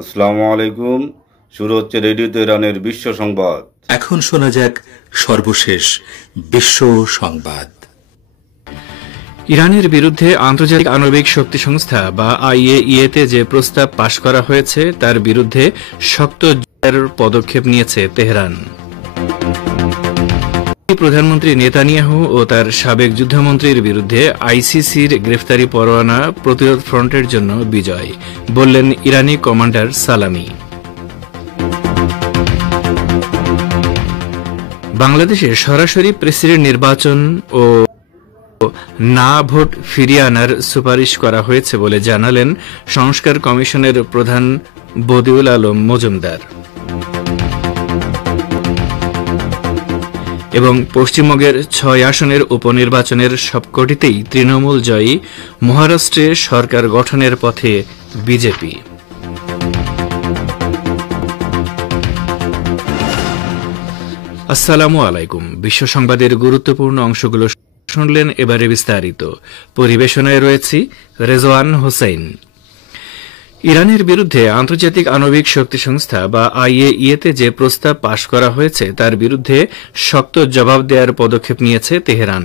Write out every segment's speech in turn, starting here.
আসসালামু আলাইকুম। শুরু হচ্ছে রেডিও তেহরানের বিশ্ব সংবাদ। এখন শোনা যাক সর্বশেষ বিশ্ব সংবাদ। ইরানের বিরুদ্ধে আন্তর্জাতিক আণবিক শক্তি সংস্থা বা আইএইএতে যে প্রস্তাব পাশ করা হয়েছে তার বিরুদ্ধে শক্ত পদক্ষেপ নিয়েছে তেহরান। প্রধানমন্ত্রী নেতানিয়াহু ও তার সাবেক যুদ্ধমন্ত্রীর বিরুদ্ধে আইসিসির গ্রেফতারি পরোয়ানা প্রতিরোধ ফ্রন্টের জন্য বিজয়, বললেন ইরানি কমান্ডার সালামি। বাংলাদেশে সরাসরি প্রেসিডেন্ট নির্বাচন ও না ভোট ফিরিয়ে আনার সুপারিশ করা হয়েছে বলে জানালেন সংস্কার কমিশনের প্রধান বদিউল আলম মজুমদার। এবং পশ্চিমবঙ্গের ৬ আসনের উপনির্বাচনের সবকটিতেই তৃণমূল জয়ী, মহারাষ্ট্রে সরকার গঠনের পথে বিজেপি। আসসালামু আলাইকুম। বিশ্ব সংবাদের গুরুত্বপূর্ণ অংশগুলো শুনলেন, এবারে বিস্তারিত। পরিবেশনায় রয়েছি রেজওয়ান হোসেন। ইরানের বিরুদ্ধে আন্তর্জাতিক আণবিক শক্তি সংস্থা বা আইএইএতে যে প্রস্তাব পাশ করা হয়েছে তার বিরুদ্ধে শক্ত জবাব দেওয়ার পদক্ষেপ নিয়েছে তেহরান।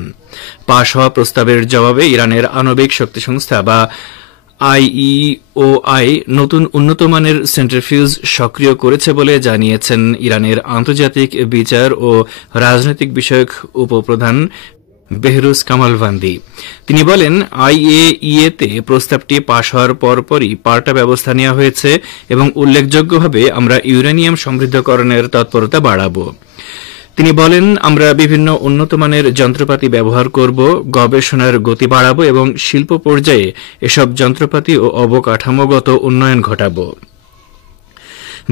পাশ হওয়া প্রস্তাবের জবাবে ইরানের আণবিক শক্তি সংস্থা বা আইইওআই নতুন উন্নতমানের সেন্ট্রিফিউজ সক্রিয় করেছে বলে জানিয়েছেন ইরানের আন্তর্জাতিক বিচার ও রাজনৈতিক বিষয়ক উপপ্রধান বেহরুজ কামালভান্দি। তিনি বলেন, আইএইএতে প্রস্তাবটি পাশ হওয়ার পরপরই পাল্টা ব্যবস্থা নেওয়া হয়েছে এবং উল্লেখযোগ্যভাবে আমরা ইউরেনিয়াম সমৃদ্ধকরণের তৎপরতা বাড়াব। তিনি বলেন, আমরা বিভিন্ন উন্নতমানের যন্ত্রপাতি ব্যবহার করব, গবেষণার গতি বাড়াব এবং শিল্প পর্যায়ে এসব যন্ত্রপাতি ও অবকাঠামোগত উন্নয়ন ঘটাব।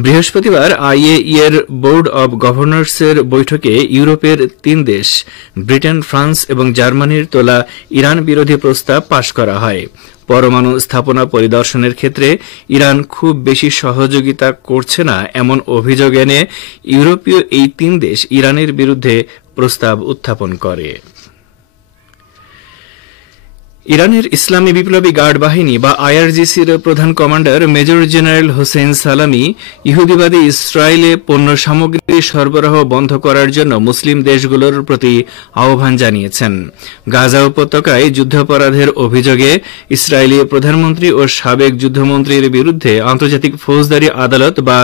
বৃহস্পতিবার আইএইএর বোর্ড অব গভর্নর্সের বৈঠকে ইউরোপের ৩ দেশ ব্রিটেন, ফ্রান্স এবং জার্মানির তোলা ইরান বিরোধী প্রস্তাব পাশ করা হয়। পরমাণু স্থাপনা পরিদর্শনের ক্ষেত্রে ইরান খুব বেশি সহযোগিতা করছে না এমন অভিযোগ এনে ইউরোপীয় এই ৩ দেশ ইরানের বিরুদ্ধে প্রস্তাব উত্থাপন করে। ইরানের ইসলামী বিপ্লবী গার্ড বাহিনী বা আইআরজিসির প্রধান কমান্ডার মেজর জেনারেল হোসেন সালামি ইহুদিবাদী ইসরায়েলে পণ্য সামগ্রী সরবরাহ বন্ধ করার জন্য মুসলিম দেশগুলোর প্রতি আহ্বান জানিয়েছেন। গাজা উপত্যকায় যুদ্ধাপরাধের অভিযোগে ইসরায়েলি প্রধানমন্ত্রী ও সাবেক যুদ্ধমন্ত্রীর বিরুদ্ধে আন্তর্জাতিক ফৌজদারি আদালত বা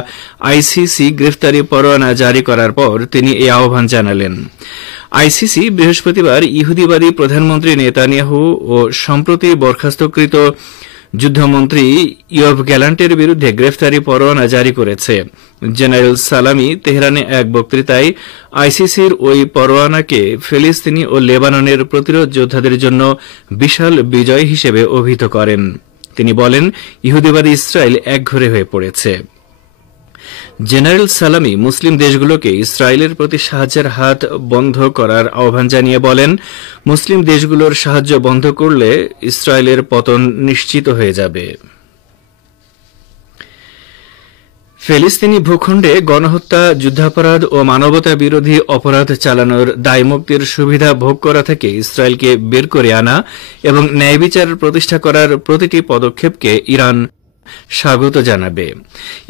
আইসিসি গ্রেফতারি পরোয়ানা জারি করার পর তিনি এই আহ্বান জানালেন। আইসিসি বৃহস্পতিবার ইহুদিবাদী প্রধানমন্ত্রী নেতানিয়াহু ও সম্প্রতি বরখাস্তকৃত যুদ্ধমন্ত্রী ইয়ভ গ্যালান্টের বিরুদ্ধে গ্রেফতারি পরোয়ানা জারি করেছে। জেনারেল সালামি তেহরানে এক বক্তৃতায় আইসিসির ওই পরোয়ানাকে ফিলিস্তিনি ও লেবাননের প্রতিরোধ যোদ্ধাদের জন্য বিশাল বিজয় হিসেবে অভিহিত করেন। তিনি বলেন, ইহুদিবাদী ইসরায়েল একঘরে হয়ে পড়েছে। জেনারেল সালামি মুসলিম দেশগুলোকে ইসরায়েলের প্রতি সাহায্যের হাত বন্ধ করার আহ্বান জানিয়ে বলেন, মুসলিম দেশগুলোর সাহায্য বন্ধ করলে ইসরায়েলের পতন নিশ্চিত হয়ে যাবে। ফিলিস্তিনি ভূখণ্ডে গণহত্যা, যুদ্ধাপরাধ ও মানবতা বিরোধী অপরাধ চালানোর দায়মুক্তির সুবিধা ভোগ করা থেকে ইসরায়েলকে বের করে আনা এবং ন্যায়বিচার প্রতিষ্ঠা করার প্রতিটি পদক্ষেপকে ইরান স্বাগত জানাবে।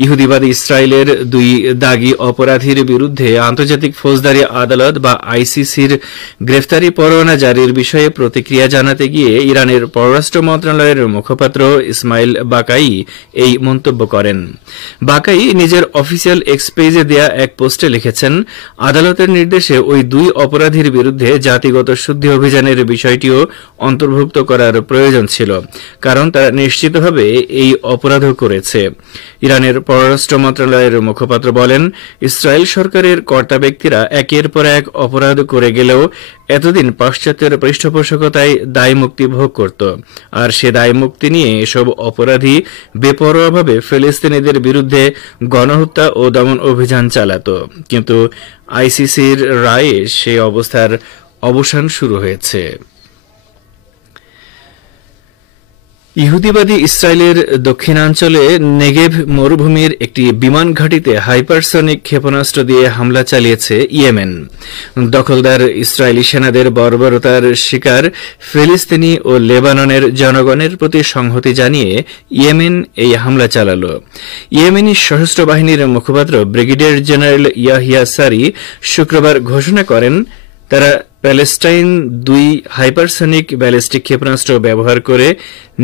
ইহুদিবাদী ইসরায়েলের 2 দাগী অপরাধীর বিরুদ্ধে আন্তর্জাতিক ফৌজদারি আদালত বা আইসিসির গ্রেফতারি পরোয়ানা জারির বিষয়ে প্রতিক্রিয়া জানাতে গিয়ে ইরানের পররাষ্ট্র মন্ত্রণালয়ের মুখপাত্র ইসমাইল বাকাই এই মন্তব্য করেন। বাকাই নিজের অফিসিয়াল এক্স পেজে দেয়া এক পোস্টে লিখেছেন, আদালতের নির্দেশে ওই 2 অপরাধীর বিরুদ্ধে জাতিগত শুদ্ধি অভিযানের বিষয়টিও অন্তর্ভুক্ত করার প্রয়োজন ছিল, কারণ তারা নিশ্চিতভাবে এই অপরাধও করেছে। ইরানের পররাষ্ট্র মন্ত্রণালয়ের মুখপাত্র বলেন, ইসরায়েল সরকারের কর্তা ব্যক্তিরা একের পর এক অপরাধ করে গেলেও এতদিন পাশ্চাত্যের পৃষ্ঠপোষকতায় দায়মুক্তি ভোগ করত, আর সে দায়মুক্তি নিয়ে এসব অপরাধী বেপরোয়াভাবে ফিলিস্তিনিদের বিরুদ্ধে গণহত্যা ও দমন অভিযান চালাত। কিন্তু আইসিসির রায়ে সেই অবস্থার অবসান শুরু হয়েছে। ইহুদিবাদী ইসরায়েলের দক্ষিণাঞ্চলে নেগেভ মরুভূমির একটি বিমান ঘাঁটিতে হাইপারসনিক ক্ষেপণাস্ত্র দিয়ে হামলা চালিয়েছে ইয়েমেন। দখলদার ইসরায়েলি সেনাদের বর্বরতার শিকার ফিলিস্তিনি ও লেবাননের জনগণের প্রতি সংহতি জানিয়ে ইয়েমেন এই হামলা চালাল। ইয়েমেনি সশস্ত্র বাহিনীর মুখপাত্র ব্রিগেডিয়ার জেনারেল ইয়াহিয়া সারি শুক্রবার ঘোষণা করেন, তারা প্যালেস্টাইন 2 হাইপারসনিক ব্যালিস্টিক ক্ষেপণাস্ত্র ব্যবহার করে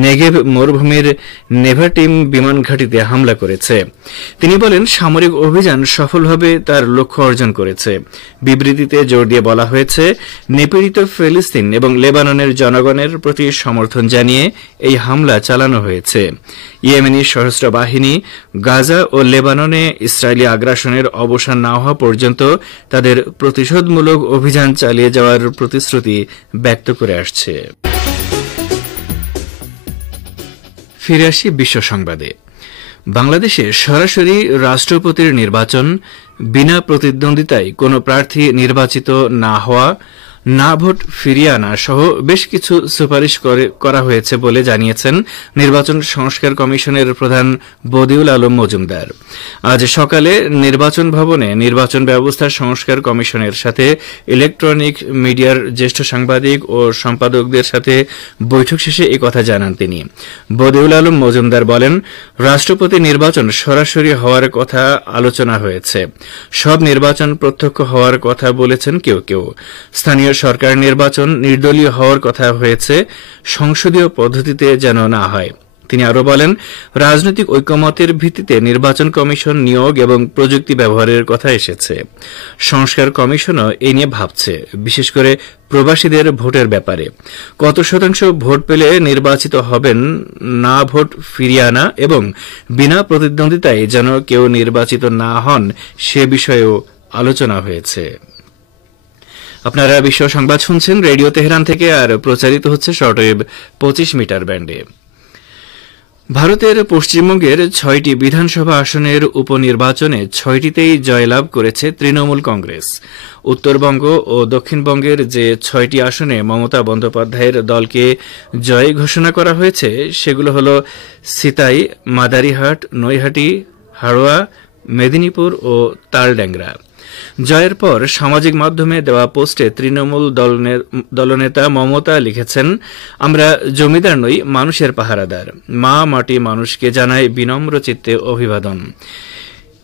নেগেভ মরুভূমির নেভাটিম বিমান ঘাঁটিতে হামলা করেছে। তিনি বলেন, সামরিক অভিযান সফলভাবে তার লক্ষ্য অর্জন করেছে। বিবৃতিতে জোর দিয়ে বলা হয়েছে, নিপীড়িত ফিলিস্তিন এবং লেবাননের জনগণের প্রতি সমর্থন জানিয়ে এই হামলা চালানো হয়েছে। ইয়েমেনি সশস্ত্র বাহিনী গাজা ও লেবাননে ইসরায়েলি আগ্রাসনের অবসান না হওয়া পর্যন্ত তাদের প্রতিশোধমূলক অভিযান চালিয়ে যাওয়ার প্রতিশ্রুতি ব্যক্ত করে আসছে। ফিরে আসি বিশ্ব সংবাদে। বাংলাদেশে সরাসরি রাষ্ট্রপতির নির্বাচন, বিনা প্রতিদ্বন্দ্বিতায় কোনো প্রার্থী নির্বাচিত না হওয়া, না ভোট ফিরিয়ে আনা সহ বেশ কিছু সুপারিশ করা হয়েছে বলে জানিয়েছেন নির্বাচন সংস্কার কমিশনের প্রধান বদিউল আলম মজুমদার। আজ সকালে নির্বাচন ভবনে নির্বাচন ব্যবস্থা সংস্কার কমিশনের সাথে ইলেকট্রনিক মিডিয়ার জ্যেষ্ঠ সাংবাদিক ও সম্পাদকদের সাথে বৈঠক শেষে একথা জানান তিনি। বদিউল আলম মজুমদার বলেন, রাষ্ট্রপতি নির্বাচন সরাসরি হওয়ার কথা আলোচনা হয়েছে। সব নির্বাচন প্রত্যক্ষ হওয়ার কথা বলেছেন কেউ কেউ। স্থানীয় সরকার নির্বাচন নির্দলীয় হওয়ার কথা হয়েছে, সংসদীয় পদ্ধতিতে যেন না হয়। তিনি আরও বলেন, রাজনৈতিক ঐকমত্যের ভিত্তিতে নির্বাচন কমিশন নিয়োগ এবং প্রযুক্তি ব্যবহারের কথা এসেছে। সংস্কার কমিশনও এই নিয়ে ভাবছে, বিশেষ করে প্রবাসীদের ভোটের ব্যাপারে। কত শতাংশ ভোট পেলে নির্বাচিত হবেন, না ভোট ফিরিয়ে আনা এবং বিনা প্রতিদ্বন্দ্বিতায় যেন কেউ নির্বাচিত না হন, সে বিষয়েও আলোচনা হয়েছে। আপনারা বিশ্ব সংবাদ শুনছেন রেডিও তেহরান থেকে, আর প্রচারিত হচ্ছে শর্টওয়েভ 25 মিটার ব্যান্ডে। ভারতের পশ্চিমবঙ্গের 6টি বিধানসভা আসনের উপনির্বাচনে 6টিতেই জয়লাভ করেছে তৃণমূল কংগ্রেস। উত্তরবঙ্গ ও দক্ষিণবঙ্গের যে 6টি আসনে মমতা বন্দ্যোপাধ্যায়ের দলকে জয় ঘোষণা করা হয়েছে সেগুলো হল সিতাই, মাদারিহাট, নৈহাটি, হাড়োয়া, মেদিনীপুর ও তালড্যাংরা। জয়ের পর সামাজিক মাধ্যমে দেওয়া পোস্টে তৃণমূল দলনেতা মমতা লিখেছেন, আমরা জমিদার নই, মানুষের পাহারাদার। মা মাটি মানুষকে জানায় বিনম্র চিত্তে অভিবাদন।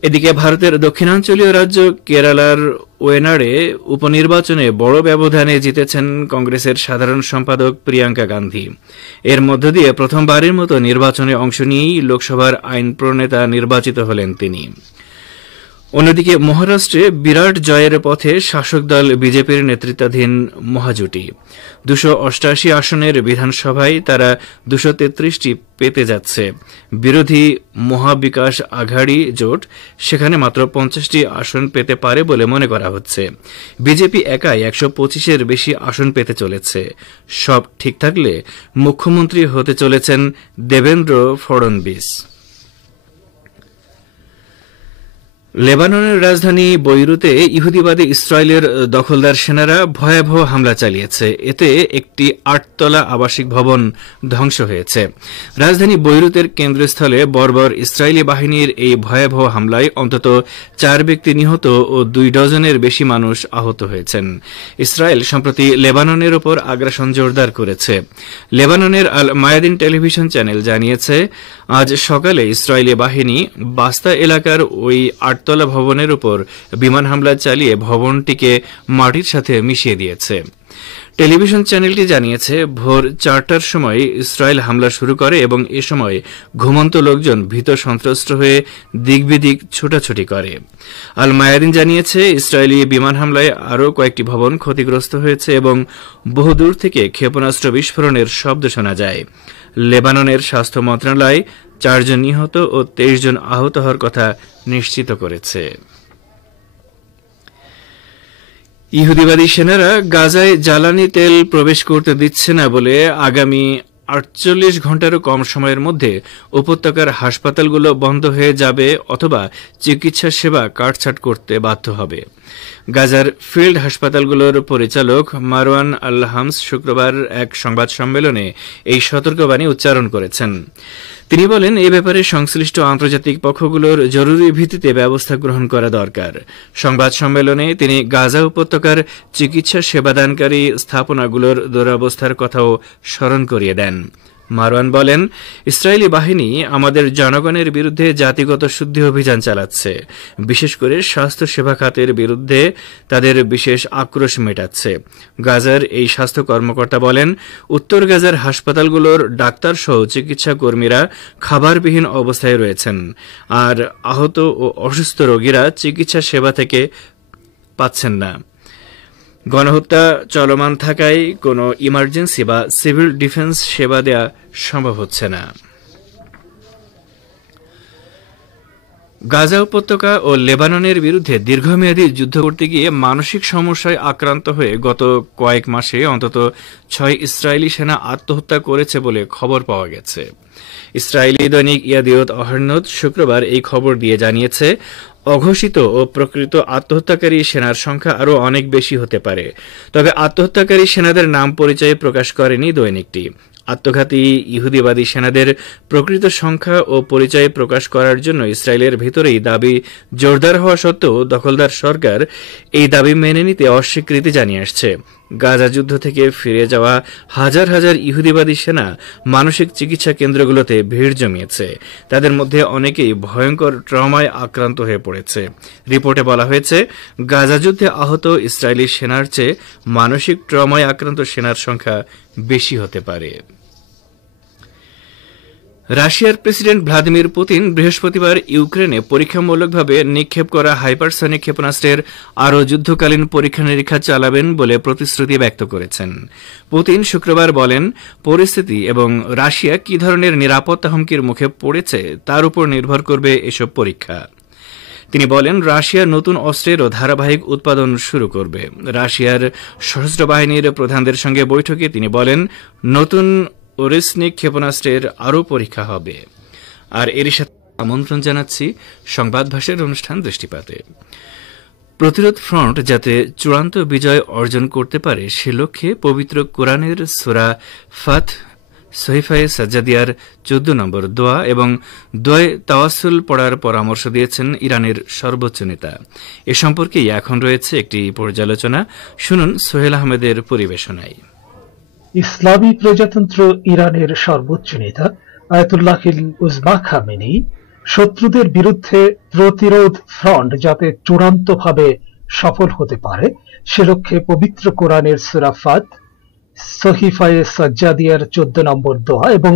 এদিকে ভারতের দক্ষিণাঞ্চলীয় রাজ্য কেরালার ওয়েনাড়ে উপনির্বাচনে বড় ব্যবধানে জিতেছেন কংগ্রেসের সাধারণ সম্পাদক প্রিয়াঙ্কা গান্ধী। এর মধ্য দিয়ে প্রথমবারের মতো নির্বাচনে অংশ নিয়েই লোকসভার আইন প্রণেতা নির্বাচিত হলেন তিনি। অন্যদিকে মহারাষ্ট্রে বিরাট জয়ের পথে শাসক দল বিজেপির নেতৃত্বাধীন মহাজোটী। 288 আসনের বিধানসভায় তারা 233টি পেতে যাচ্ছে। বিরোধী মহাবিকাশ আঘাড়ি জোট সেখানে মাত্র 50টি আসন পেতে পারে বলে মনে করা হচ্ছে। বিজেপি একাই 125-এর বেশি আসন পেতে চলেছে। সব ঠিক থাকলে মুখ্যমন্ত্রী হতে চলেছেন দেবেন্দ্র ফড়নবিস। লেবাননের রাজধানী বৈরুতে ইহুদিবাদী ইসরায়েলের দখলদার সেনারা ভয়াবহ হামলা চালিয়েছে। এতে একটি 8তলা আবাসিক ভবন ধ্বংস হয়েছে। রাজধানী বৈরুতের কেন্দ্রস্থলে বর্বর ইসরায়েলি বাহিনীর এই ভয়াবহ হামলায় অন্তত 4 ব্যক্তি নিহত ও 2 ডজনের বেশি মানুষ আহত হয়েছেন। ইসরায়েল সম্প্রতি লেবাননের ওপর আগ্রাসন জোরদার করেছে। লেবাননের আল মায়াদিন টেলিভিশন চ্যানেল জানিয়েছে, আজ সকালে ইসরায়েলি বাহিনী বাস্তা এলাকার ওই 8তলা ভবনের উপর বিমান হামলা চালিয়ে ভবনটিকে মাটির সাথে মিশিয়ে দিয়েছে। টেলিভিশন চ্যানেলটি জানিয়েছে, ভোর 4টার সময় ইসরায়েল হামলা শুরু করে এবং এ সময় ঘুমন্ত লোকজন ভীত সন্ত্রস্ত হয়ে দিকবিদিক ছোটাছুটি করে। আল মায়াদিন জানিয়েছে, ইসরায়েলি বিমান হামলায় আরও কয়েকটি ভবন ক্ষতিগ্রস্ত হয়েছে এবং বহুদূর থেকে ক্ষেপণাস্ত্র বিস্ফোরণের শব্দ শোনা যায়। লেবাননের স্বাস্থ্য মন্ত্রণালয় 4 জন নিহত ও 23 জন আহত হওয়ার কথা নিশ্চিত করেছে। ইহুদিবাদী সেনারা গাজায় জ্বালানি তেল প্রবেশ করতে দিচ্ছে না বলে আগামী 48 ঘণ্টারও কম সময়ের মধ্যে উপত্যকার হাসপাতালগুলো বন্ধ হয়ে যাবে অথবা চিকিৎসা সেবা কাটছাট করতে বাধ্য হবে। গাজার ফিল্ড হাসপাতালগুলোর পরিচালক মারওয়ান আল হামস শুক্রবার এক সংবাদ সম্মেলনে এই সতর্কবাণী উচ্চারণ করেছেন। তিনি বলেন, এ ব্যাপারে সংশ্লিষ্ট আন্তর্জাতিক পক্ষগুলোর জরুরি ভিত্তিতে ব্যবস্থা গ্রহণ করা দরকার। সংবাদ সম্মেলনে তিনি গাজা উপত্যকার চিকিৎসা সেবাদানকারী স্থাপনাগুলোর দুরবস্থার কথাও স্মরণ করিয়ে দেন। মারওয়ান বলেন, ইসরায়েলি বাহিনী আমাদের জনগণের বিরুদ্ধে জাতিগত শুদ্ধি অভিযান চালাচ্ছে, বিশেষ করে স্বাস্থ্য সেবা খাতের বিরুদ্ধে তাদের বিশেষ আক্রোশ মেটাচ্ছে। গাজার এই স্বাস্থ্য কর্মকর্তা বলেন, উত্তর গাজার হাসপাতালগুলোর ডাক্তারসহ চিকিৎসা কর্মীরা খাবারবিহীন অবস্থায় রয়েছেন, আর আহত ও অসুস্থ রোগীরা চিকিৎসা সেবা থেকে পাচ্ছেন না। গণহত্যা চলমান থাকায় কোনো ইমার্জেন্সি বা সিভিল ডিফেন্স সেবা দেয়া সম্ভব হচ্ছে না। গাজা উপত্যকা ও লেবাননের বিরুদ্ধে দীর্ঘমেয়াদী যুদ্ধ করতে গিয়ে মানসিক সমস্যায় আক্রান্ত হয়ে গত কয়েক মাসে অন্তত 6 ইসরায়েলি সেনা আত্মহত্যা করেছে বলে খবর পাওয়া গেছে। ইসরায়েলি দৈনিক ইয়াদিওত আহরনোত শুক্রবার এই খবর দিয়ে জানিয়েছে, অঘোষিত ও প্রকৃত আত্মহত্যাকারী সেনার সংখ্যা আরও অনেক বেশি হতে পারে। তবে আত্মহত্যাকারী সেনাদের নাম পরিচয় প্রকাশ করেনি দৈনিকটি। আত্মঘাতী ইহুদিবাদী সেনাদের প্রকৃত সংখ্যা ও পরিচয় প্রকাশ করার জন্য ইসরায়েলের ভেতরেই দাবি জোরদার হওয়া সত্ত্বেও দখলদার সরকার এই দাবি মেনে নিতে অস্বীকৃতি জানিয়ে আসছে। গাজা যুদ্ধ থেকে ফিরে যাওয়া হাজার হাজার ইহুদিবাদী সেনা মানসিক চিকিৎসা কেন্দ্রগুলোতে ভিড় জমিয়েছে। তাদের মধ্যে অনেকেই ভয়ঙ্কর ট্রমায় আক্রান্ত হয়ে পড়েছে। রিপোর্টে বলা হয়েছে, গাজা যুদ্ধে আহত ইসরায়েলি সেনার চেয়ে মানসিক ট্রমায় আক্রান্ত সেনার সংখ্যা বেশি হতে পারে। রাশিয়ার প্রেসিডেন্ট ভ্লাদিমির পুতিন বৃহস্পতিবার ইউক্রেনে পরীক্ষামূলকভাবে নিক্ষেপ করা হাইপারসনিক ক্ষেপণাস্ত্রের আরও যুদ্ধকালীন পরীক্ষা নিরীক্ষা চালাবেন বলে প্রতিশ্রুতি ব্যক্ত করেছেন। পুতিন শুক্রবার বলেন, পরিস্থিতি এবং রাশিয়া কি ধরনের নিরাপত্তা হুমকির মুখে পড়েছে তার উপর নির্ভর করবে এসব পরীক্ষা। তিনি বলেন, রাশিয়া নতুন অস্ত্রেরও ধারাবাহিক উৎপাদন শুরু করবে। রাশিয়ার সশস্ত্র বাহিনীর প্রধানদের সঙ্গে বৈঠকে তিনি বলেন, নতুন ওরেসনিক ক্ষেপণাস্ত্রের আরও পরীক্ষা হবে। আর এরই সাথে আমন্ত্রণ জানাচ্ছি সংবাদ ভাষার অনুষ্ঠান দৃষ্টিপাতে। প্রতিরোধ ফ্রন্ট যাতে চূড়ান্ত বিজয় অর্জন করতে পারে সে লক্ষ্যে পবিত্র কোরআনের সূরা ফাত সহিফায়ে সাজ্জাদিয়ার 14 নম্বর দোয়া এবং দোয়ায়ে তাওয়াসসুল পড়ার পরামর্শ দিয়েছেন ইরানের সর্বোচ্চ নেতা। এ সম্পর্কেই এখন রয়েছে একটি পর্যালোচনা, শুনুন সোহেল আহমেদের পরিবেশনায়। ইসলামী প্রজাতন্ত্র ইরানের সর্বোচ্চ নেতা আয়াতুল্লাহিল উজমা খামেনি শত্রুদের বিরুদ্ধে প্রতিরোধ ফ্রন্ট যাতে চূড়ান্তভাবে সফল হতে পারে সে লক্ষ্যে পবিত্র কোরআনের সূরা ফাত সহিফায়ে সাজ্জাদিয়ার 14 নম্বর দোয়া এবং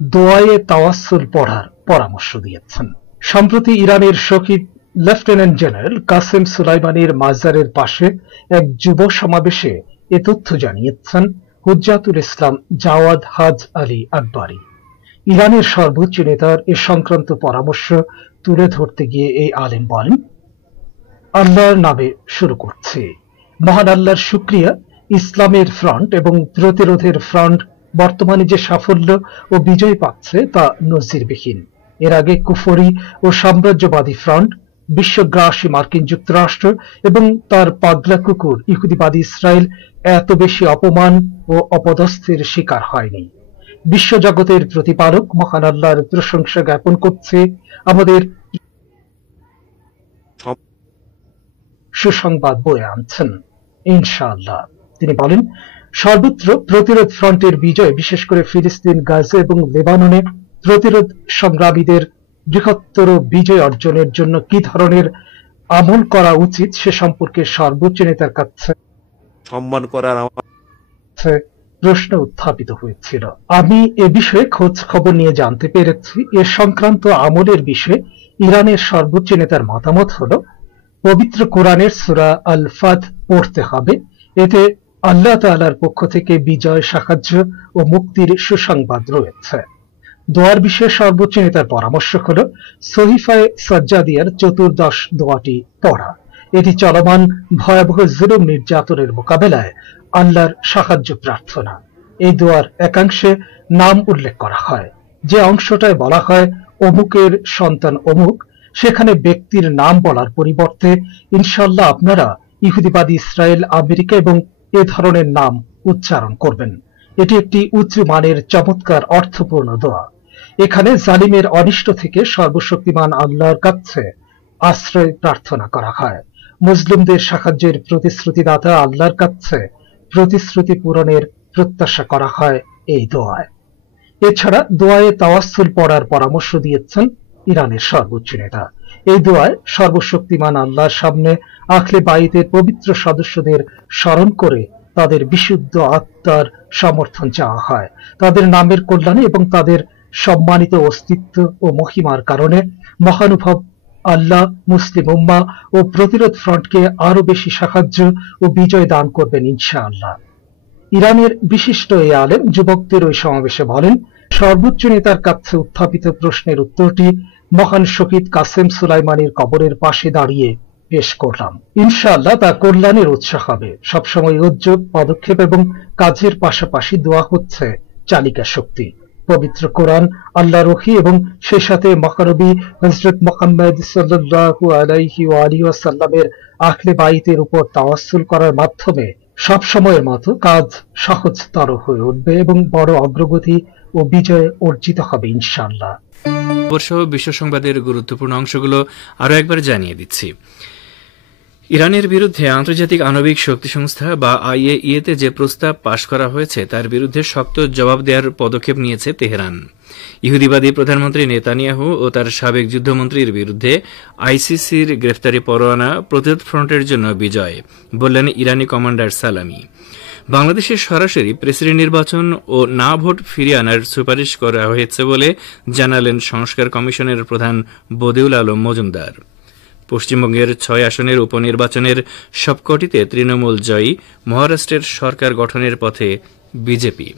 দোয়ায়ে তাওয়াসসুল পড়ার পরামর্শ দিয়েছেন। সম্প্রতি ইরানের শহীদ লেফটেন্যান্ট জেনারেল কাসেম সুলাইমানির মাজারের পাশে এক যুব সমাবেশে এ তথ্য জানিয়েছেন হুজ্জাতুল ইসলাম জাওয়াদ হাজ আলী আকবরী। ইরানের সর্বোচ্চ নেতার এ সংক্রান্ত পরামর্শ তুলে ধরতে গিয়ে এই আলেম বলেন, আল্লাহর নামে শুরু করছে। মহান আল্লাহর শুকরিয়া, ইসলামের ফ্রন্ট এবং প্রতিরোধের ফ্রন্ট বর্তমানে যে সাফল্য ও বিজয় পাচ্ছে তা নজিরবিহীন। এর আগে কুফরি ও সাম্রাজ্যবাদী ফ্রন্ট, বিশ্বগ্রাসী মার্কিন যুক্তরাষ্ট্র এবং তার পাগলা কুকুর ইহুদিবাদী ইসরায়েল এত বেশি অপমান ও অপদস্থের শিকার হয়নি। বিশ্বজগতের প্রতিপালক মহান আল্লাহর প্রশংসা জ্ঞাপন করছে আমাদের সুসংবাদ বয়ে আনছেন ইনশাআল্লাহ। তিনি বলেন, সর্বত্র প্রতিরোধ ফ্রন্টের বিজয়, বিশেষ করে ফিলিস্তিন, গাজা এবং লেবাননে প্রতিরোধ সংগ্রামীদের বৃহত্তর বিজয় অর্জনের জন্য কি ধরনের আমল করা উচিত সে সম্পর্কে সর্বোচ্চ নেতার কাছে সম্মান করার প্রশ্ন উত্থাপিত হয়েছিল। আমি এ বিষয়ে খোঁজ খবর নিয়ে জানতে পেরেছি এ সংক্রান্ত আমলের বিষয়ে ইরানের সর্বোচ্চ নেতার মতামত হল, পবিত্র কোরআনের সূরা আল ফাত পড়তে হবে। এতে আল্লাহ তাআলার পক্ষ থেকে বিজয়, সাহায্য ও মুক্তির সুসংবাদ রয়েছে। দোয়ার বিষয়ে সর্বোচ্চ নেতার পরামর্শ হল সহিফায়ে সাজ্জাদিয়ার 14 দোয়াটি পড়া। এটি চলমান ভয়াবহ জুলুম নির্যাতনের মোকাবেলায় আল্লাহর সাহায্য প্রার্থনা। এই দোয়ার একাংশে নাম উল্লেখ করা হয়। যে অংশটায় বলা হয় অমুকের সন্তান অমুক, সেখানে ব্যক্তির নাম বলার পরিবর্তে ইনশাআল্লাহ আপনারা ইহুদিবাদী ইসরায়েল, আমেরিকা এবং এ ধরনের নাম উচ্চারণ করবেন। এটি একটি উচ্চ মানের চমৎকার অর্থপূর্ণ দোয়া। এখানে জালিমের অনিষ্ট থেকে সর্বশক্তিমান আল্লাহর কাছে আশ্রয় প্রার্থনা করা হয়। মুসলিমদের সাহায্যের প্রতিশ্রুতিদাতা আল্লাহর কাছে প্রতিশ্রুতি পূরণের প্রত্যাশা করা হয় এই দোয়ায়। এছাড়া দোয়ায়ে তাওয়াসসুল পড়ার পরামর্শ দিয়েছেন ইরানের সর্বোচ্চ নেতা। এই দোয়ায় সর্বশক্তিমান আল্লাহর সামনে আহলে বাইতের পবিত্র সদস্যদের স্মরণ করে তাদের বিশুদ্ধ আত্মার সমর্থন চাওয়া হয়। তাদের নামের কল্যাণে এবং তাদের সম্মানিত অস্তিত্ব ও মহিমার কারণে মহানুভব আল্লাহ মুসলিম উম্মাহ ও প্রতিরোধ ফ্রন্টকে আরো বেশি সাহায্য ও বিজয় দান করবেন ইনশাআল্লাহ। ইরানের বিশিষ্ট এই আলেম যুবকদের ওই সমাবেশে বলেন, সর্বোচ্চ নেতার কাছে উত্থাপিত প্রশ্নের উত্তরটি মহান শহীদ কাসেম সুলাইমানির কবরের পাশে দাঁড়িয়ে পেশ করলাম। ইনশাআল্লাহ তা কল্যাণের উৎস হবে। সবসময় উদ্যোগ, পদক্ষেপ এবং কাজের পাশাপাশি দোয়া হচ্ছে চালিকা শক্তি। পবিত্র কোরআন, আল্লাহর ওহী এবং সেই সাথে মহানবী হযরত মুহাম্মদ সাল্লাল্লাহু আলাইহি ওয়া আলিহি ওয়াসাল্লামের আহলে বাইতের উপর তাওয়াসসুল করার মাধ্যমে সব সময়ের মতো কাজ সহজতর হয়ে উঠবে এবং বড় অগ্রগতি ও বিজয় অর্জিত হবে ইনশাআল্লাহ। সহ বিশ্ব সংবাদের গুরুত্বপূর্ণ অংশগুলো আরও একবার জানিয়ে দিচ্ছি। ইরানের বিরুদ্ধে আন্তর্জাতিক আণবিক শক্তি সংস্থা বা IAEA-তে যে প্রস্তাব পাশ করা হয়েছে তার বিরুদ্ধে শক্ত জবাব দেওয়ার পদক্ষেপ নিয়েছে তেহরান। ইহুদিবাদী প্রধানমন্ত্রী নেতানিয়াহু ও তার সাবেক যুদ্ধমন্ত্রীর বিরুদ্ধে ICCর গ্রেফতারি পরোয়ানা প্রতিরোধ ফ্রন্টের জন্য বিজয়, বললেন ইরানি কমান্ডার সালামি। বাংলাদেশের সরাসরি প্রেসিডেন্ট নির্বাচন ও না ভোট ফিরিয়ে আনার সুপারিশ করা হয়েছে বলে জানালেন সংস্কার কমিশনের প্রধান বদিউল আলম মজুমদার। পশ্চিমবঙ্গের 6 আসনের উপনির্বাচনের সবকটিতে তৃণমূল জয়ী, মহারাষ্ট্রের সরকার গঠনের পথে বিজেপি।